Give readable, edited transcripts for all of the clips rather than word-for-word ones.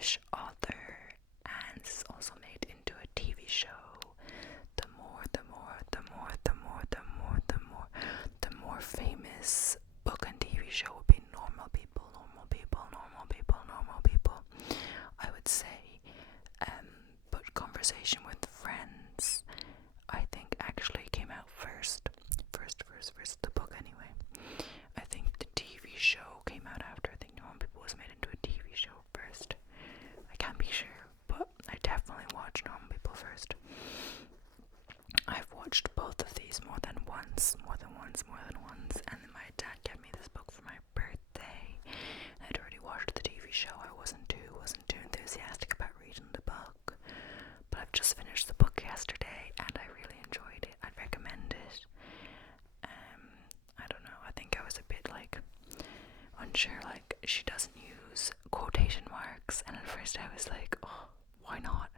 Irish author, and this is also made into a TV show. The more famous book and TV show would be Normal People, I would say. But Conversation with Friends, I think, actually came out first, the book anyway. I think the TV show came out after. I think Normal People was made into a TV show first. I can't be sure, but I definitely watched Normal People first. I've watched both of these more than once, and then my dad gave me this book for my birthday. I'd already watched the TV show. I wasn't too enthusiastic about reading the book, but I've just finished the book yesterday and I really enjoyed it. I'd recommend it. I don't know, I think I was a bit unsure, she doesn't use quotation marks, and at first I was like, oh, why not?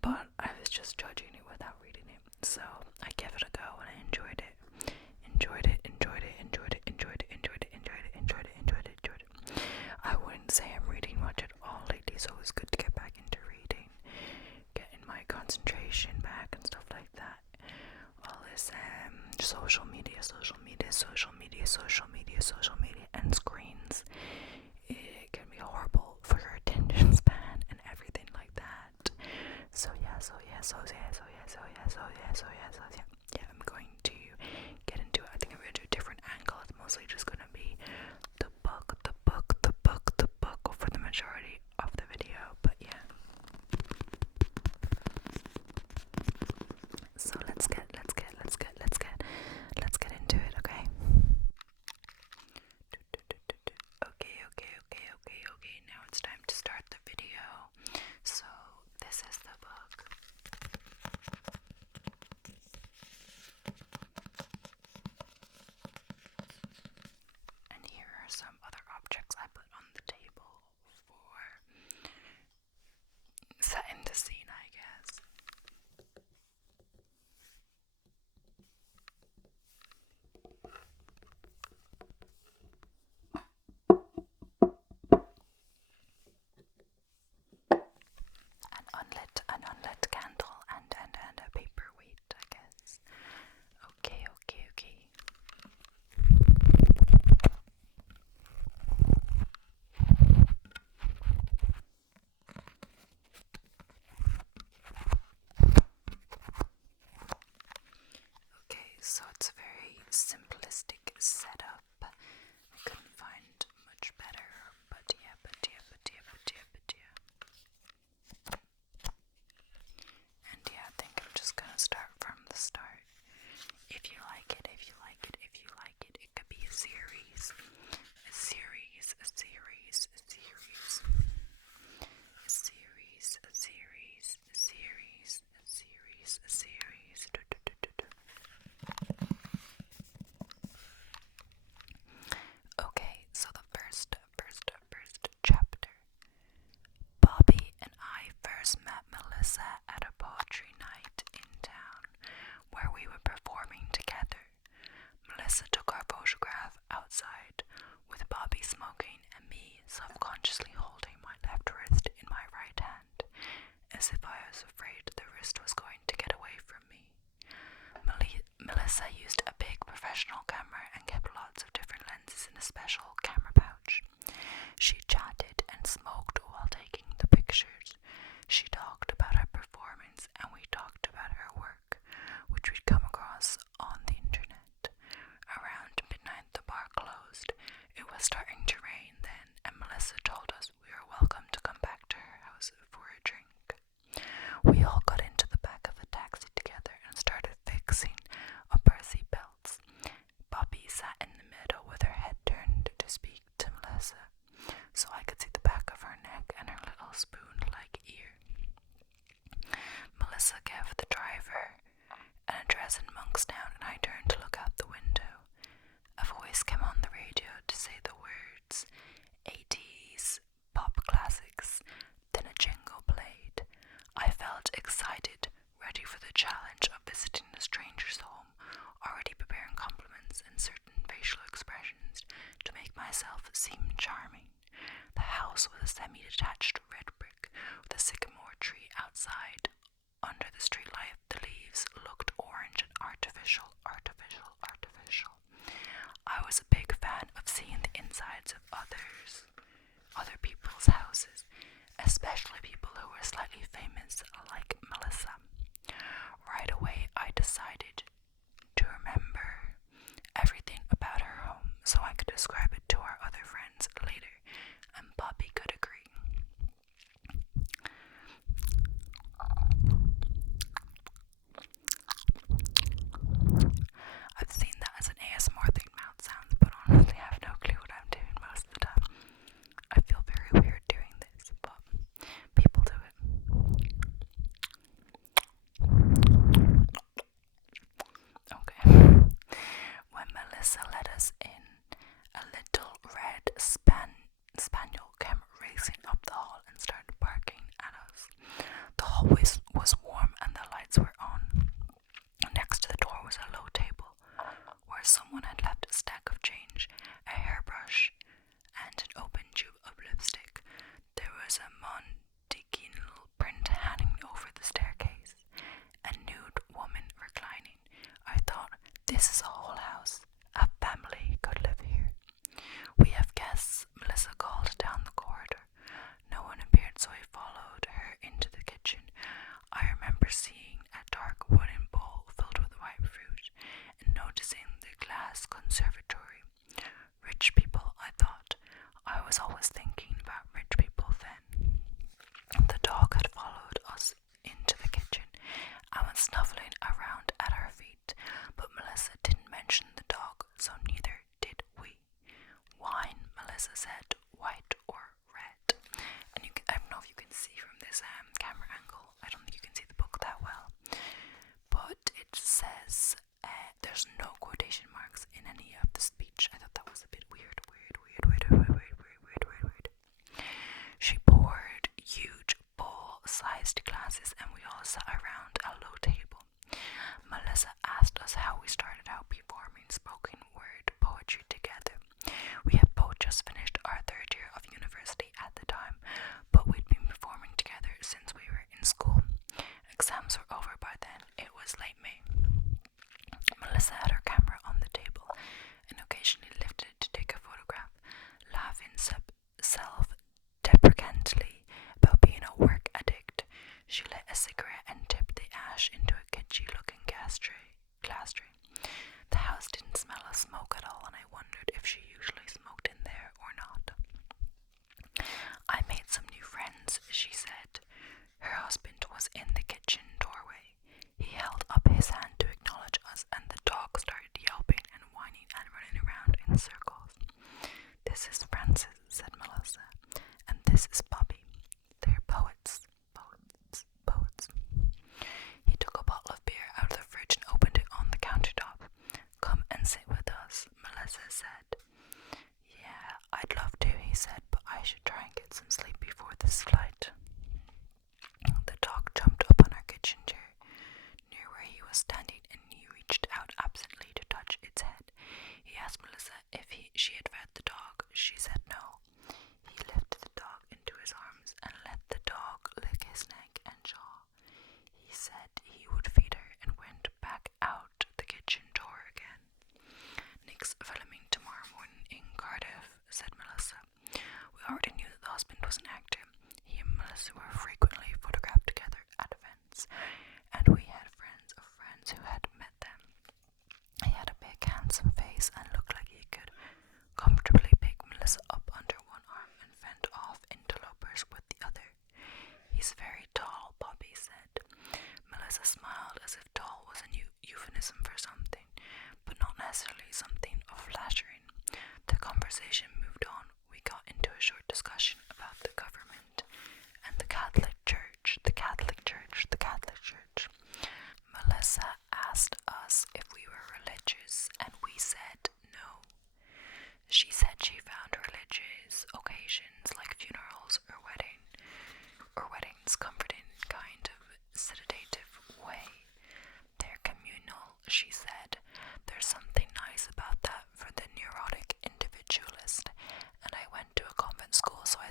But I was just judging it without reading it, so I gave it a go and I enjoyed it. I wouldn't say I'm reading much at all lately, so it was good to get back into reading, getting my concentration back and stuff like that. All this social media, and screens, it can be horrible for your attention span and everything like that. So yeah, I'm going to get into it. I think I'm going to do a different angle. It's mostly just going to be the book for the majority of the video, but yeah. So let's get into it, okay? Okay, now it's time to start the video. So this is the book. And here are some other objects I put on the table for setting the scene, I guess. An unlit candle and a paperweight, I guess. Okay. Okay, so it's a very simplistic setup. I couldn't find much better, but yeah. And yeah, I think I'm just gonna start from the start. If you like it, it could be a series. Okay, so the first chapter. Bobby and I first met Melissa at a poetry night in town where we were performing together. Melissa took our photograph outside with Bobby smoking and me subconsciously holding my left wrist in my right hand, as if I was afraid the wrist was going to get away from me. Melissa used a big professional camera and kept lots of different lenses in a special camera pouch. She chatted and smoked while taking the pictures. She talked about her performance and we talked about her work, which we'd come across on the internet. Around midnight the bar closed. It was starting to rain then, and Melissa told us we were welcome to come back to her house for a drink. We all got into the back of a taxi together and started fixing up our seatbelts. Bobby sat in the middle with her head turned to speak to Melissa, so I could see the back of her neck and her little spoon-like ear. Melissa gave the driver an address in Monkstown, and I turned to look out the window. A voice came on the radio to say the words 80s pop classics, then a jingle played. I felt excited, ready for the challenge of visiting a stranger's home, already preparing compliments and certain facial expressions to make myself seem charming. The house was a semi-detached red brick with a sycamore tree outside. Under the streetlight, the leaves looked orange and artificial. I was a big fan of seeing the insides of other people's houses, especially people who were slightly famous, like Melissa. Right away, I decided to remember everything about her home so I could describe it to our other friends later, and Bobby could agree. I've seen that as an ASMR thing, mouth sounds, but honestly I have no clue what I'm doing most of the time. I feel very weird doing this, but people do it. Okay. When Melissa let us in, a little red spaniel came racing up the hall and started barking at us. The hallway was warm and the lights were on. Next to the door was a low table where someone had left a stack of change, a hairbrush, and an open tube of lipstick. There was a Montequinal print hanging over the staircase, a nude woman reclining. I thought, this is a whole house. A family could live here. We have guests, Melissa called down the corridor. No one appeared, so I followed her into the kitchen. I remember seeing a dark wooden bowl filled with white fruit and noticing the glass conservatory. Rich people, I thought. I was always thinking about rich people then. The dog had followed us into the kitchen and was snuffling around at our feet, but Melissa didn't mention the dog, so neither did we. Wine, Melissa said, white or red. And I don't know if you can see from this camera angle. I don't think you can see the book that well, but it says there's no quotation marks in any of the speech. I thought that was a bit weird. She poured huge bowl-sized glasses and we all sat around a low table. Melissa asked us how we started out performing spoken word poetry together. We had both just finished our third year of university at the time, but we'd been performing together since we were in school. Exams were over by then. It was late May. Melissa had her camera on the table and occasionally lifted it to take a photograph, laughing self-deprecantly about being a work addict. She lit a cigarette and tipped the ash into a kitschy-looking glass tray. The house didn't smell of smoke at all, and I wondered if she usually smoked in there or not. I made some new friends, she said. Her husband was in the kitchen doorway. He held up his hand to acknowledge us, and the dog started yelping and whining and running around in circles. This is Francis, said Melissa, and this is Bobby. They're poets. He took a bottle of beer out of the fridge and opened it on the countertop. Come and sit with us, Melissa said. Yeah, I'd love to, he said, but I should try and get some sleep before this flight. The dog jumped up on our kitchen chair near where he was standing, and he reached out absently to touch its head. He asked Melissa if she had fed the dog. She said no. He lifted the dog into his arms and let the dog lick his neck and jaw. He said he would feed her and went back out the kitchen door again. Nick's filming tomorrow morning in Cardiff, said Melissa. We already knew that the husband was an actor. He and Melissa were frequently photographed together at events, and we had friends of friends who had met them. He had a big, handsome face and looked like he could comfortably pick Melissa up under one arm and fend off interlopers with the other. He's very tall, Bobby said. Melissa smiled as if tall was a new euphemism for something, but not necessarily something flattering. The conversation moved on. We got into a short discussion about the government and the Catholic Church. Melissa asked us if we were religious, and we said no. She said she found religious occasions like funerals or weddings comforting in kind of sedative way. They're communal, she said. There's something nice about that for the neurotic individualist, and I went to a convent school, so I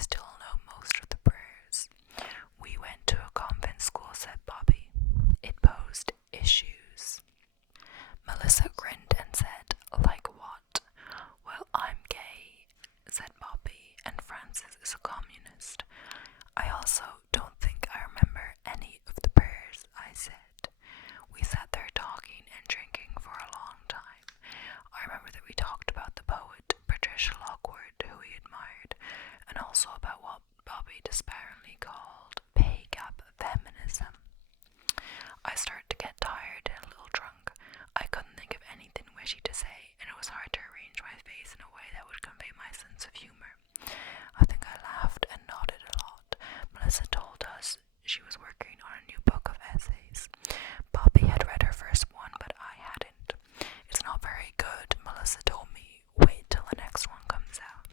circumstances is a communist. I also don't think I remember any of the prayers I said. We sat there talking and drinking for a long time. I remember that we talked about the poet Patricia Lockwood, who we admired, and also about what Bobby despairingly called pay gap feminism. I started to get tired and a little drunk. I couldn't think of anything witty to say, and it was hard to arrange my face in a way that would convey my sense of humor. I think I laughed and nodded a lot. Melissa told us she was working on a new book of essays. Bobby had read her first one, but I hadn't. It's not very good, Melissa told me. Wait till the next one comes out.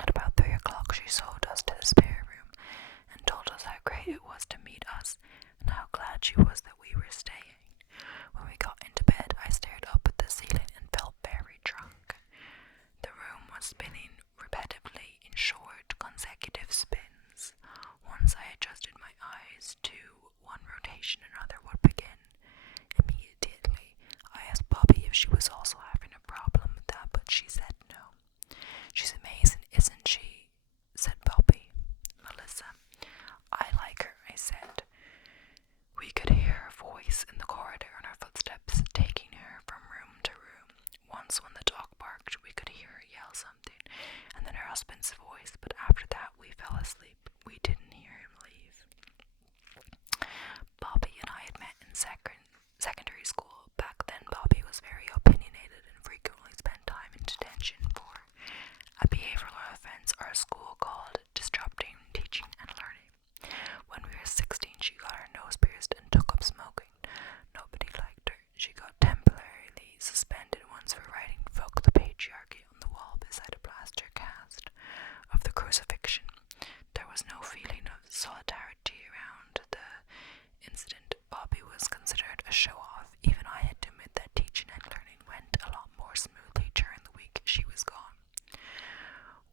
At about 3 o'clock she showed us to the spare room and told us how great it was to meet us and how glad she was that we were staying. When we got into bed, I stared up at the ceiling and felt very drunk. The room was spinning repetitively in short, consecutive spins. Once I adjusted my eyes to one rotation, another would begin. Immediately, I asked Bobby if she was also having a problem with that, but she said no. She's amazing, isn't she? Said Bobby. Melissa. I like her, I said. We could hear her voice in the corridor and her footsteps taking her from room to room. Once when the dog barked, we could hear her yell something, and then her husband's voice, but after that we fell asleep. We didn't hear him leave. Bobby and I had met in secondary school. Back then, Bobby was very opinionated and frequently spent time in detention for a behavioral offense our school called disrupting teaching and learning. When we were 16, she got her nose pierced and took up smoking. Nobody liked her. She got temporarily suspended once for writing "Fuck the Patriarchy" on the wall beside a plaster cast of the crucifixion. There was no feeling of solidarity around the incident. Bobby was considered a show-off. Even I had to admit that teaching and learning went a lot more smoothly during the week she was gone.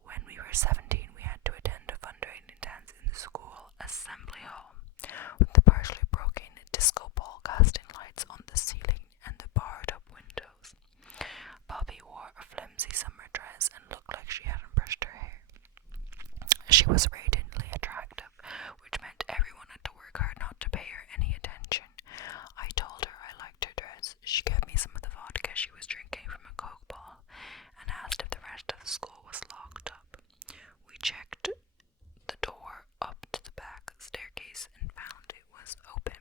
When we were 17, we had to attend a fundraising dance in the school assembly hall, with the partially broken disco ball casting lights on the ceiling and the barred-up windows. Bobby wore a flimsy summer dress and looked like she hadn't brushed her hair. She was radiantly attractive, which meant everyone had to work hard not to pay her any attention. I told her I liked her dress. She gave me some of the vodka she was drinking from a Coke ball and asked if the rest of the school was locked up. We checked the door up to the back staircase and found it was open.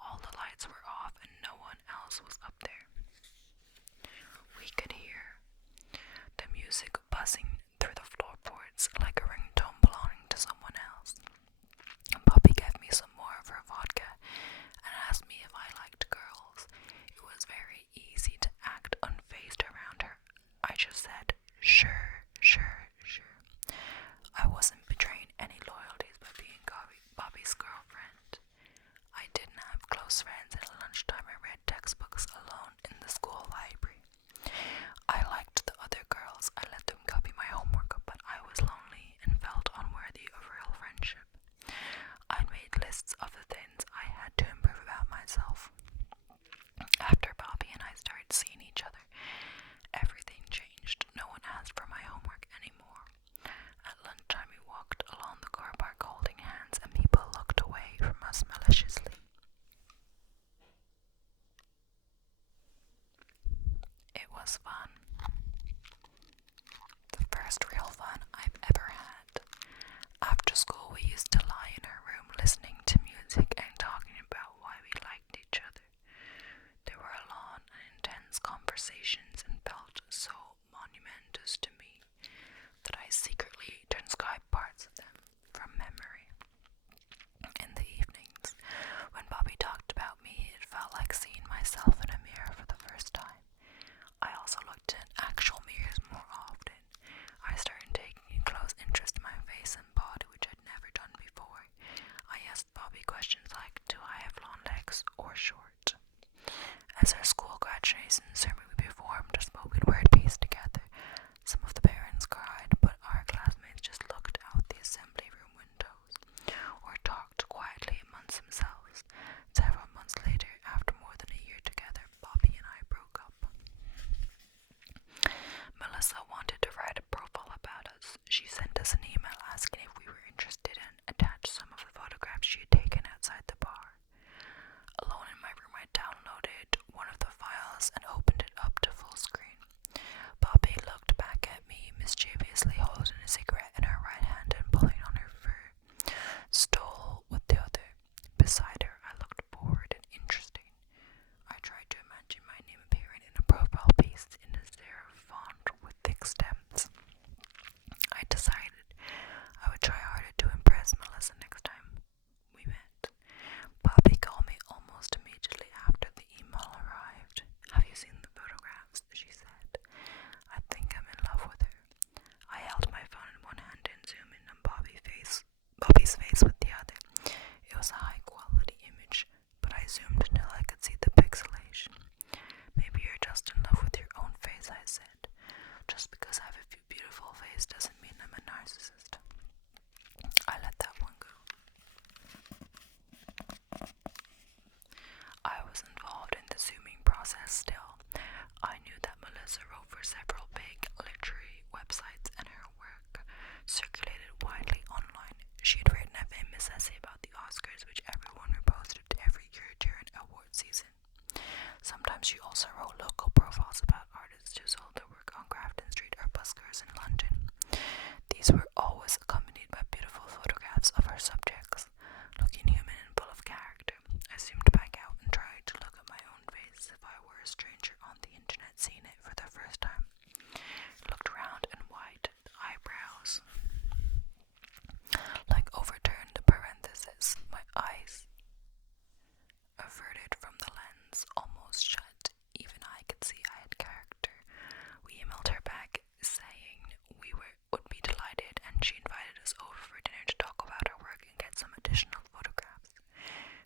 All the lights were off and no one else was up there. We could hear the music buzzing through the floorboards like a ringtone belonging to someone else. Bobby gave me some more of her vodka and asked me if I liked girls. It was very easy to act unfazed around her. I just said, sure, sure, sure. I wasn't betraying any loyalties by being Bobby's girlfriend. I didn't have close friends, and at lunchtime I read textbooks alone in the school library. I liked the other girls. I let them copy my homework, but I was lonely and felt unworthy of real friendship. I made lists of the things I had to improve about myself. After Bobby and I started seeing each other, everything changed. No one asked for my homework anymore. At lunchtime we walked along the car park holding hands, and people looked away from us maliciously. It was fun. The first real fun I've ever had. After school, we used to lie in her room listening to music and talking about why we liked each other. There were long and intense conversations and felt so monumentous to me that I secretly transcribed parts of them from memory. In the evenings, when Bobby talked about me, it felt like seeing myself in a mirror for the first time. I also looked in actual mirrors more often. I started taking close interest in my face and body, which I'd never done before. I asked Bobby questions like, do I have long legs or short? As our school graduation ceremony, we performed a spoken word piece together. Some of the parents cried, but our classmates just looked out the assembly room windows or talked quietly amongst themselves. Several months later, after more than a year together, Bobby and I broke up. Melissa wanted to write a profile about us. She sent us circulated widely online. She had written a famous essay about the Oscars, which everyone reposted every year during award season. Sometimes she also wrote local profiles about artists who sold their work on Grafton Street or buskers in London. These were always accompanied by beautiful photographs of her subjects, looking human and full of character. I zoomed back out and tried to look at my own face if I were a stranger on the internet seeing it for the first time. Looked round and wide, eyebrows like overturned parentheses, my eyes averted from the lens, almost shut. Even I could see I had character. We emailed her back saying would be delighted, and she invited us over for dinner to talk about her work and get some additional photographs.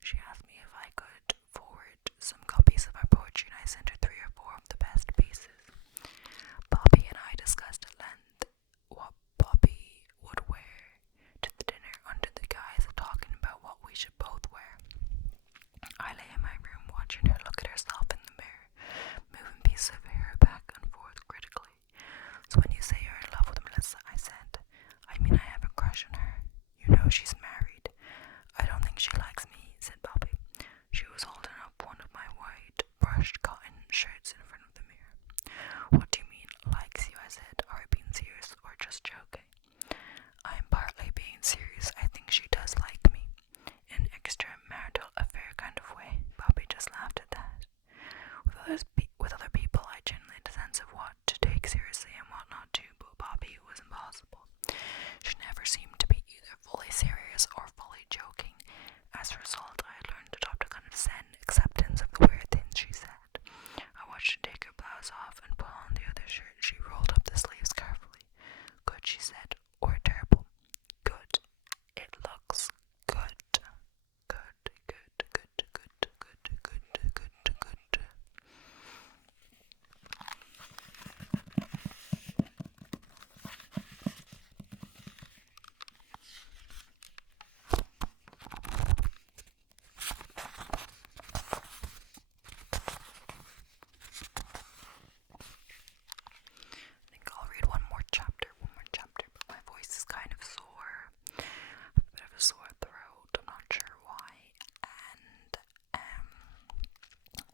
She asked me if I could forward some copies of her poetry, and I sent her 3 or 4 of the best pieces. Bobby and I discussed at length what Bobby would wear to the dinner under the guise of talking about what we should both wear. I lay in my room watching her look at herself in the mirror, moving pieces of hair back and forth critically. So when you say you're in love with Melissa, I said, I mean I have a crush on her. You know she's married. I don't think she likes me, said Bobby. She was holding up one of my white brushed cotton shirts in front of the mirror. What do you mean, likes you? I said. Are you being serious or just joking? I am partly being serious. I think she does like me. In an extramarital affair kind of way. Bobby just laughed at that. With other people, I generally had a sense of what to take seriously and what not to, but Bobby was impossible. She never seemed to be either fully serious or fully joking. As a result, I had learned to adopt a kind of zen acceptance of the weird things she said. I watched her take her blouse off and pull on the other shirt. She rolled up the sleeves carefully. Good, she said, or terrible? Good. It looks good. Good, good, good, good, good, good, good, good. I think I'll read one more chapter, but my voice is kind of sore. I have a bit of a sore throat, I'm not sure why. And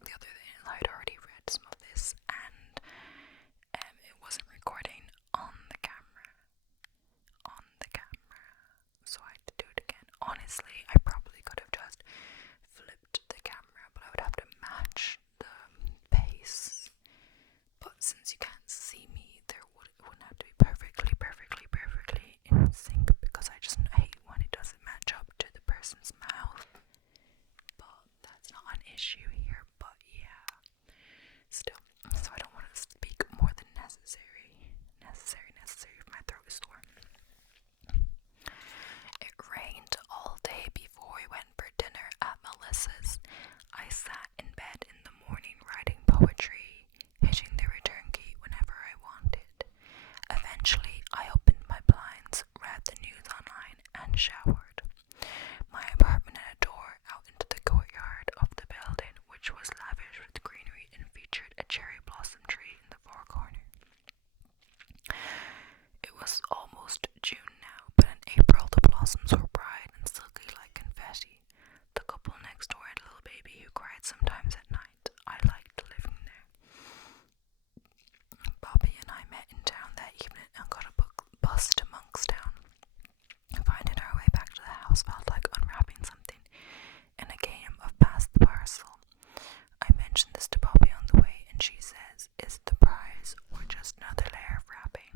the other thing is I'd already read some of this, and it wasn't recording on the camera. So I had to do it again. Honestly, I probably could have just flipped the camera, but I would have to match the pace. But since you can't see me, it wouldn't have to be perfectly in sync, because I just hate when it doesn't match up to the person's mouth. But that's not an issue here, but yeah. Still, so I don't want to speak more than necessary if my throat is sore. It rained all day before we went for dinner at Melissa's. I sat in bed in the morning writing poetry, hitting the return key whenever I wanted. Eventually, I opened my blinds, read the news online, and showered. My apartment had a door out into the courtyard of the building, which was lavish with greenery and featured a cherry blossom tree in the far corner. It was almost June now, but in April the blossoms were bright and silky like confetti. The couple next door had a little baby who cried sometimes at night. I liked living there. Bobby and I met in town that evening and got a bus to Monkstown. Finding our way back to the house felt like unwrapping something in a game of pass the parcel. I mentioned this to Bobby on the way, and she says, is it the prize or just another layer of wrapping?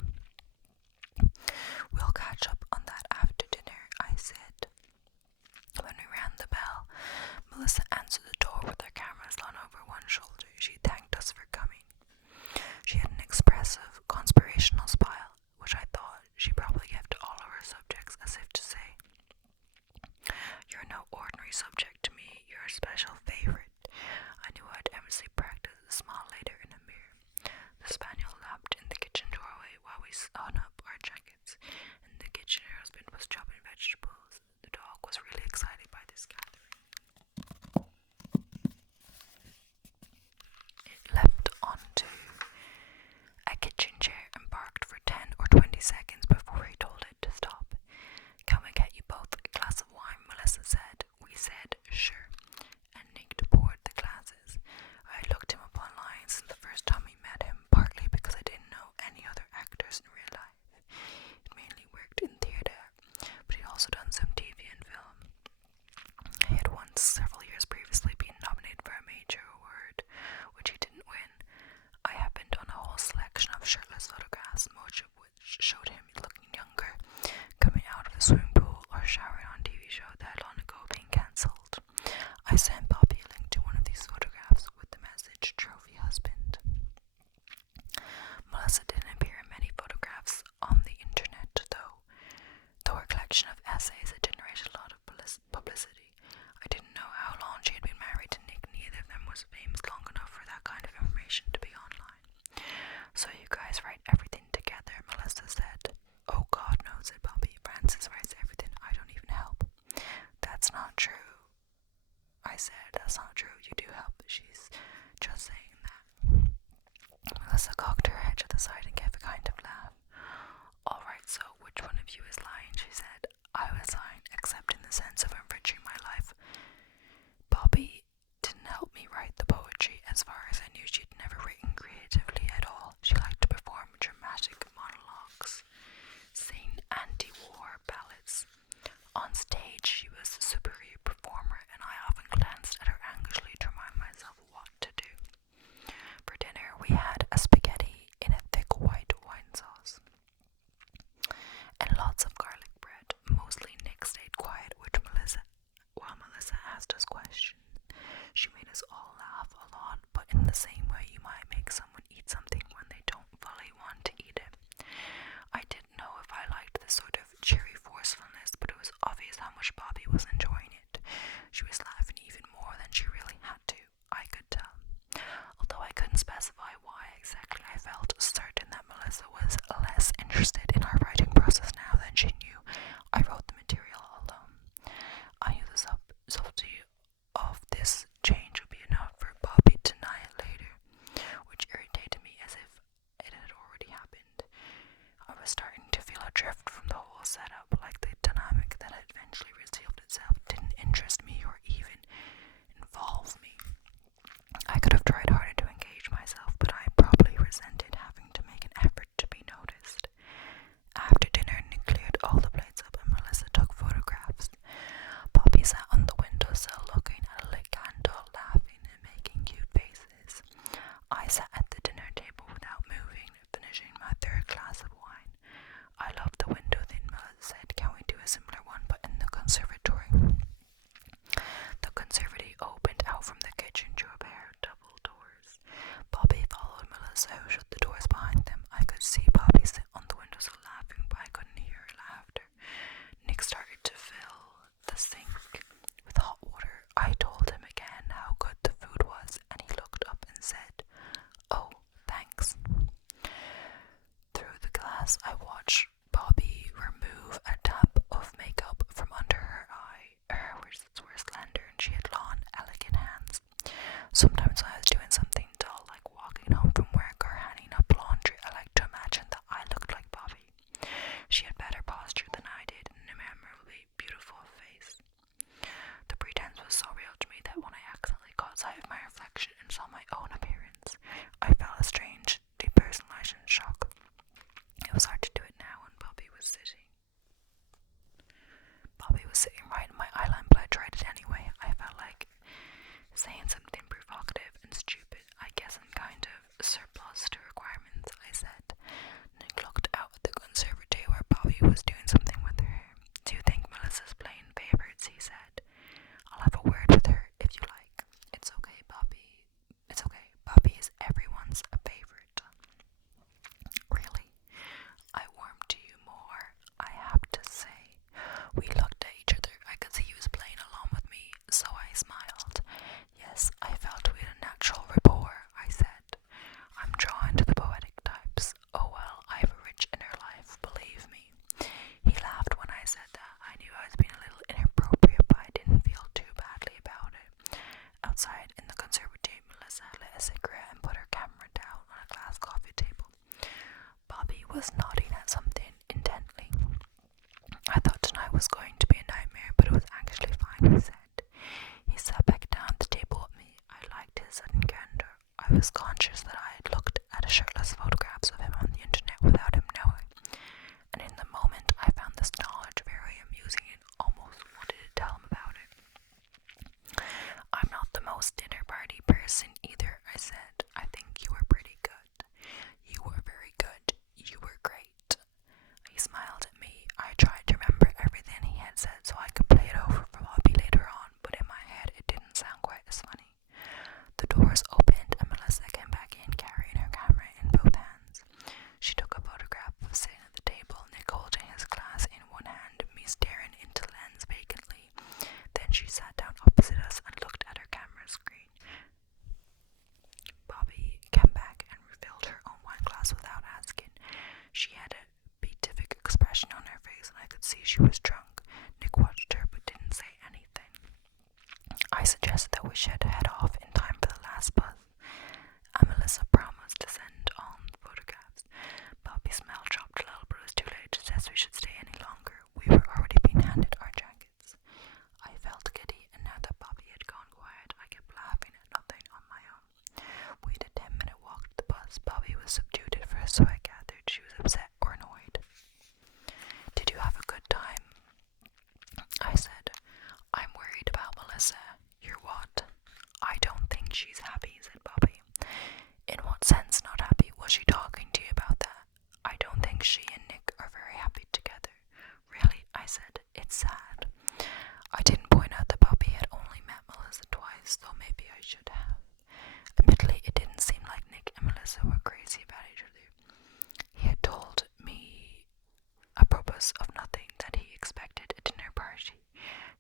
We'll catch up on that after dinner, I said. When we rang the bell, Melissa answered the door with her camera slung over one shoulder. She thanked us for coming. She had an expressive, conspirational smile, which I thought she probably gave to all of her subjects, as if to say, you're no ordinary subject to me, you're a special favourite. I knew I'd endlessly practice a smile later in a mirror. The spaniel lapped in the kitchen doorway while we hung up our jackets. In the kitchen, her husband was chopping vegetables. The dog was really excited by this gathering. It leapt onto a kitchen chair and barked for 10 or 20 seconds before he told it to She was lying, she said. I was lying, except in the sense of enriching my life. Bobby didn't help me write the poetry. As far as I knew, she'd never written creatively at all. She liked to perform dramatic monologues, sing anti-war ballads. On stage, she was a superior performer, and I often glanced at her anxiously to remind myself what to do. For dinner, we had a spaghetti in a thick white wine sauce and lots of garlic bread. Mostly Nick stayed quiet, while Melissa asked us questions. She made us all laugh a lot, but in the same way you might make someone eat something when they don't fully want to eat it. I didn't know if I liked this sort of cheery forcefulness, but it was obvious how much Bobby was enjoying it. She was laughing even more than she really had to, I could tell. Although I couldn't specify why exactly, I felt certain that Melissa was less interested in our writing process now than she knew I wrote the material alone. I knew the subtlety of this change would be enough for Bobby to deny it later, which irritated me as if it had already happened. I was starting to feel adrift from the whole setup, like the dynamic that had eventually revealed itself didn't interest me or even involve me. I could have tried harder to engage myself, but I probably resented having to make an effort to be noticed. After dinner, Nick cleared all the plates up and Melissa took photographs. Bobby sat on the windowsill looking at a lit candle, laughing and making cute faces. I sat at the dinner table without moving, finishing my third glass of wine. I love the window thing, Melissa said. Can we do a similar one but in the conservatory? The conservatory opened out from the kitchen to a pair of double doors. Bobby followed Melissa, who shut the doors behind them. I could see Bobby sit on the windowsill laughing, but I couldn't hear her laughter. Nick started to fill the sink with hot water. I told him again how good the food was, and he looked up and said, "Oh, thanks." Through the glass, I watched Bobby remove a dab of makeup from under her eye. Her wrists were slender, and she had long, elegant hands. Sometimes when I was doing something dull, like walking home from work or hanging up laundry, I liked to imagine that I looked like Bobby. She had better posture than I did, and an immeasurably beautiful face. The pretense was so real to me that when I accidentally caught sight of my reflection and saw my own appearance, I felt a strange, depersonalized shock. It was hard to do it now when Bobby was sitting right in my eyeline, but I tried it anyway. I felt like saying something provocative and stupid. I guess I'm kind of surplus to requirements, I said. Nick looked out at the conservatory where Bobby was doing something with her hair. Do you think Melissa's playing favorites? He said. I'll have a word with her if you like. It's okay, Bobby. It's okay. Bobby is everyone's favorite. Really? I warmed to you more, I have to say. We looked at each other. I could see he was playing along with me, so I smiled. Yes, I felt we had a natural rapport, I said. I'm drawn to the poetic types. Oh well, I have a rich inner life, believe me.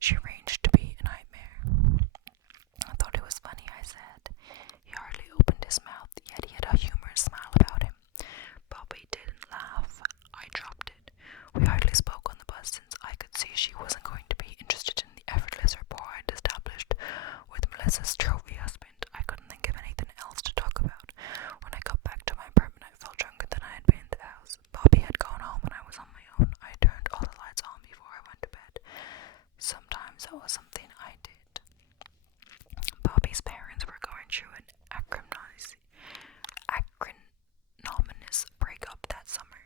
She arranged to be a nightmare. I thought it was funny, I said. He hardly opened his mouth, yet he had a humorous smile about him. Bobby didn't laugh. I dropped it. We hardly spoke on the bus since I could see she wasn't going to be interested in the effortless rapport I'd established with Melissa's trophy husband. I couldn't think of anything else to talk about. When I got back to my apartment, I felt drunker than I had been in the house. Bobby had gone home and I was on my own. I turned all the lights on before I went to bed. Sometimes that was something I did. Bobby's parents were going through an acrimonious breakup that summer.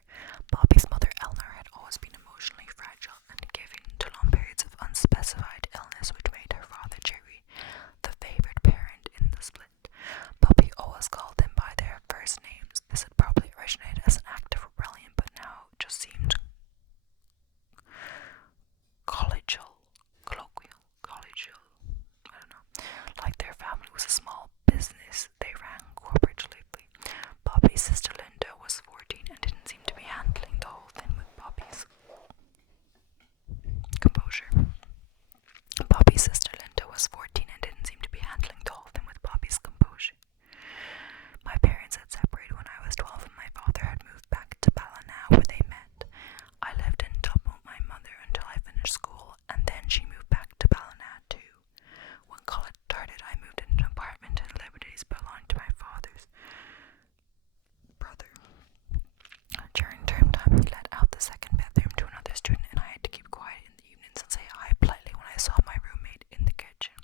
Bobby's mother, Eleanor, had always been emotionally fragile and given to long periods of unspecified illness, which made her father, Jerry, the favored parent in the split. Bobby always called them by their first names. This had probably originated as an act of rebellion, but now just seemed collegial, I don't know. Like their family was a small business they ran cooperatively. Bobby's sister Linda was 14 and didn't seem to be handling the whole thing with Bobby's composure. Bobby's sister Linda was 14 and didn't seem to be handling the whole thing with Bobby's composure. My parents had separated when I was 12 and my father had moved back to Ballina where they met. I lived in Dublin with my mother until I finished school, and then she moved back to Ballina too. When college started, I moved into an apartment in Liberties belonging to my father's brother. During term time, he let out the second bedroom to another student, and I had to keep quiet in the evenings and say hi politely when I saw my roommate in the kitchen.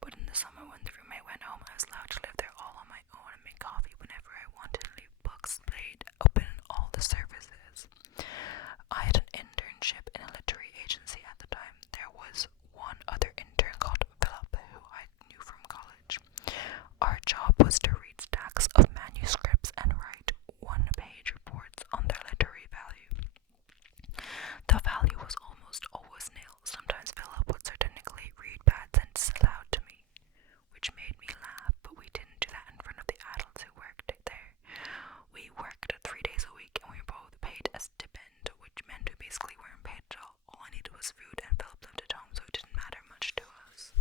But in the summer, when the roommate went home, I was allowed to live there all on my own and make coffee whenever I wanted and leave books laid open in all the services. I had an internship in a literary agency at the time. There was one other intern called Philip who I knew from college. Our job was to read stacks of manuscripts and write one-page reports on their literary value. The value was almost always nil. Sometimes Philip would certainly read bad sentences aloud to me, which made me laugh, but we didn't do that in front of the adults who worked there. We worked 3 days a week and we were both paid a stipend, which meant we basically weren't paid at all. All I needed was food, and Philip lived at home, so it didn't matter much to us.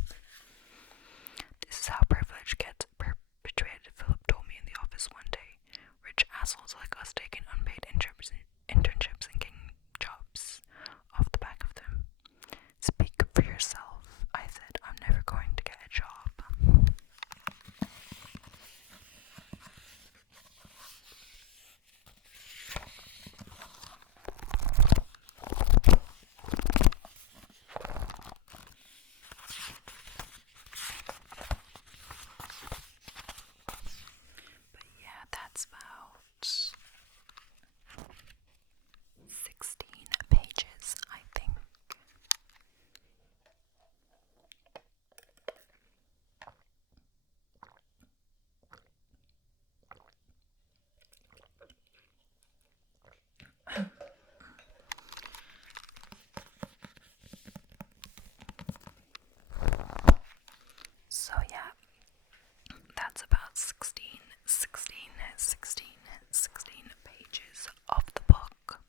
This is how privilege gets perpetuated, Philip told me in the office one day. Rich assholes like us taking unpaid internships and getting jobs off the back of them. Speak for yourself, I said. I'm never going to get a job. But yeah, that's about 16 pages, I think. So yeah, that's about 16 pages of the book.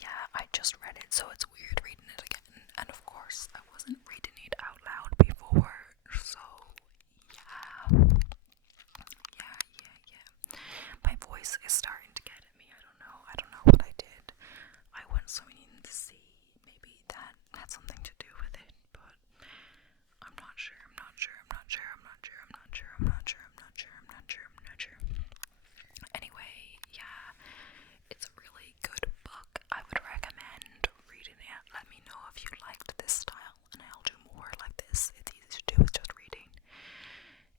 Yeah, I just read it, so it's weird reading it again. And of course, I wasn't reading it out loud before, so yeah. My voice is starting to get at me. I don't know what I did. I went swimming in the sea. Maybe that had something to do with it, but I'm not sure. Anyway, yeah, it's a really good book. I would recommend reading it. Let me know if you liked this style, and I'll do more like this. It's easy to do with just reading.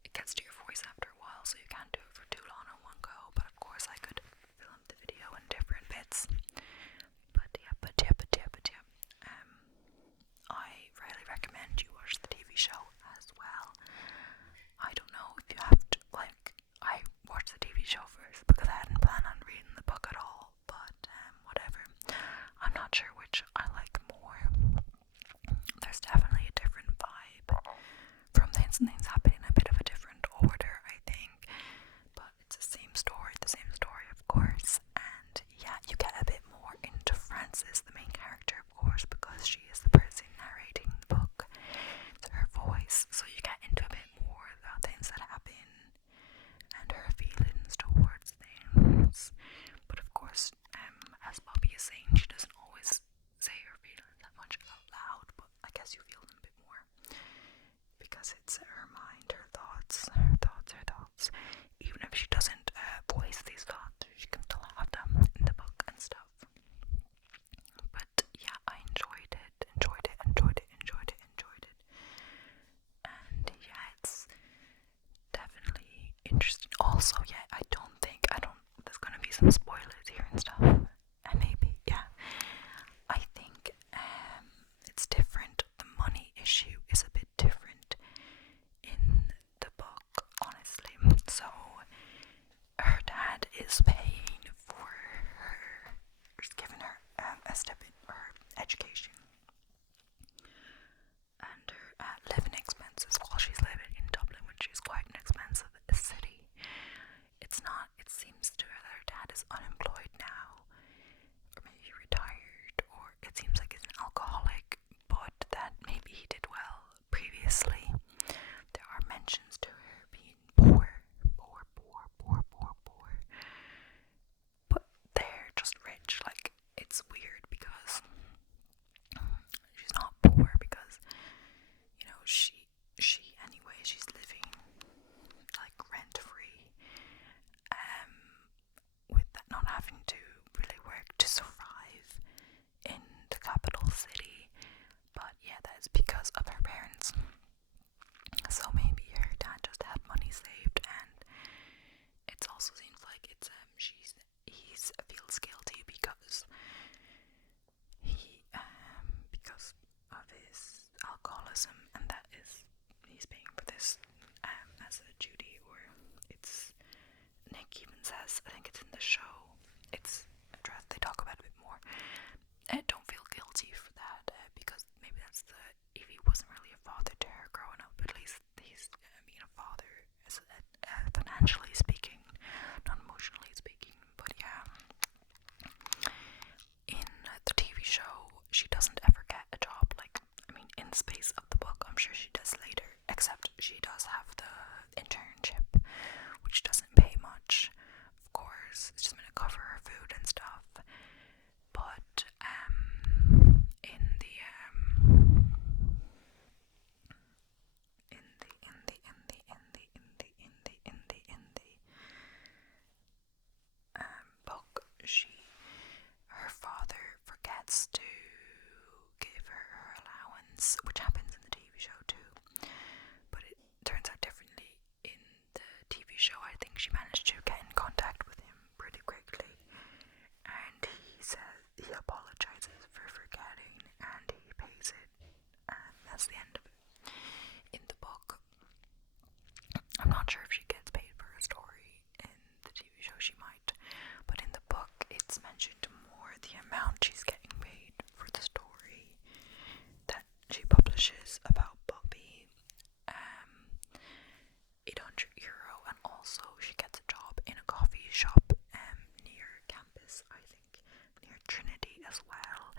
It gets to your voice after a while, so you can't do it for too long in one go, but of course I could film the video in different bits. I really recommend you watch the TV show as well. I don't know if you have to, I watched the TV show first because I hadn't planned on reading the book at all, but whatever. I'm not sure which I like more. There's definitely a different vibe from things happening in a bit of a different order, I think, but it's the same story of course, and yeah, you get a bit more into Frances, the main character, of course, because she is the person Judy, or it's Nick even says, I think it's in the show, it's addressed, they talk about it a bit more. Don't feel guilty for that, because maybe that's if he wasn't really a father to her growing up, at least he's being a father, financially speaking, not emotionally speaking. But yeah, in the TV show, she doesn't ever get a job. Like, I mean, in the space of the book, I'm sure she does later, except she does have the internship, which doesn't pay much, of course. It's just meant to cover her food and stuff. But in the book, her father forgets to give her her allowance, which happens in the TV show too, but it turns out differently. In the TV show, I think she managed to get in contact with him pretty quickly, and he says he apologizes for forgetting, and he pays it, and that's the end of it. In the book, I'm not sure if she gets paid for her story. In the TV show she might, but in the book it's mentioned more the amount she's getting paid for the story that she publishes about Bobby. €800, and also she gets a job in a coffee shop near campus, I think, near Trinity as well,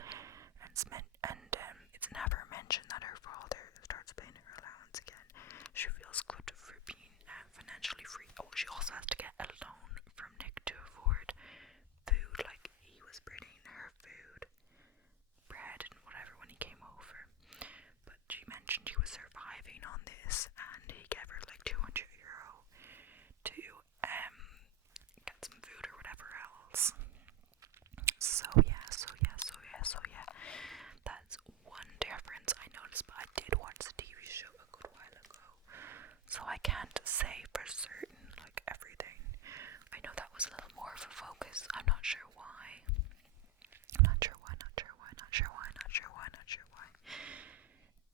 and it's never mentioned that her father starts paying her allowance again. She feels good for being financially free. Oh, she also has to get a loan from Nick to afford food, like he was bringing her food, bread and whatever when he came over. But she mentioned he was surviving on this, and he gave her like €200 to get some food or whatever else. So yeah. That's one difference I noticed, but I did watch the TV show a good while ago, so I can't say for certain like everything. I know that was a little more of a focus. I'm not sure why.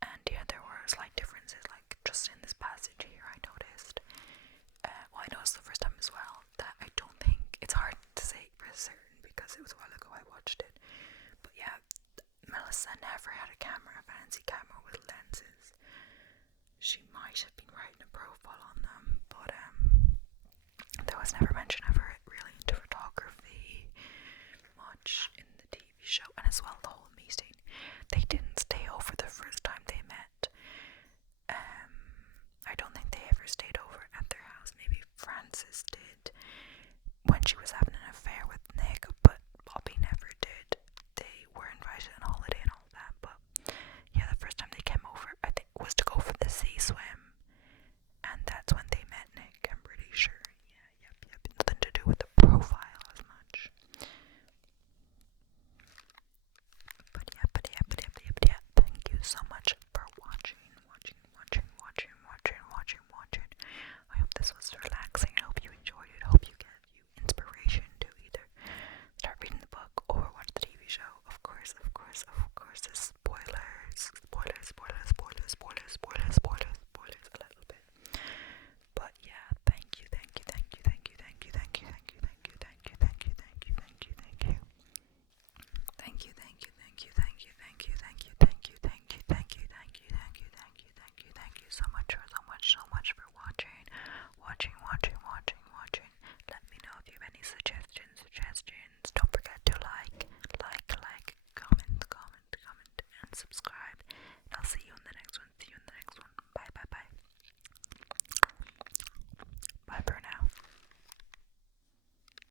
And yeah, there were slight differences, like just in this passage here I noticed. Well, I noticed the first time as well that I don't think, it's hard to say for certain because it was a while ago I watched it. But yeah, Melissa never had a fancy camera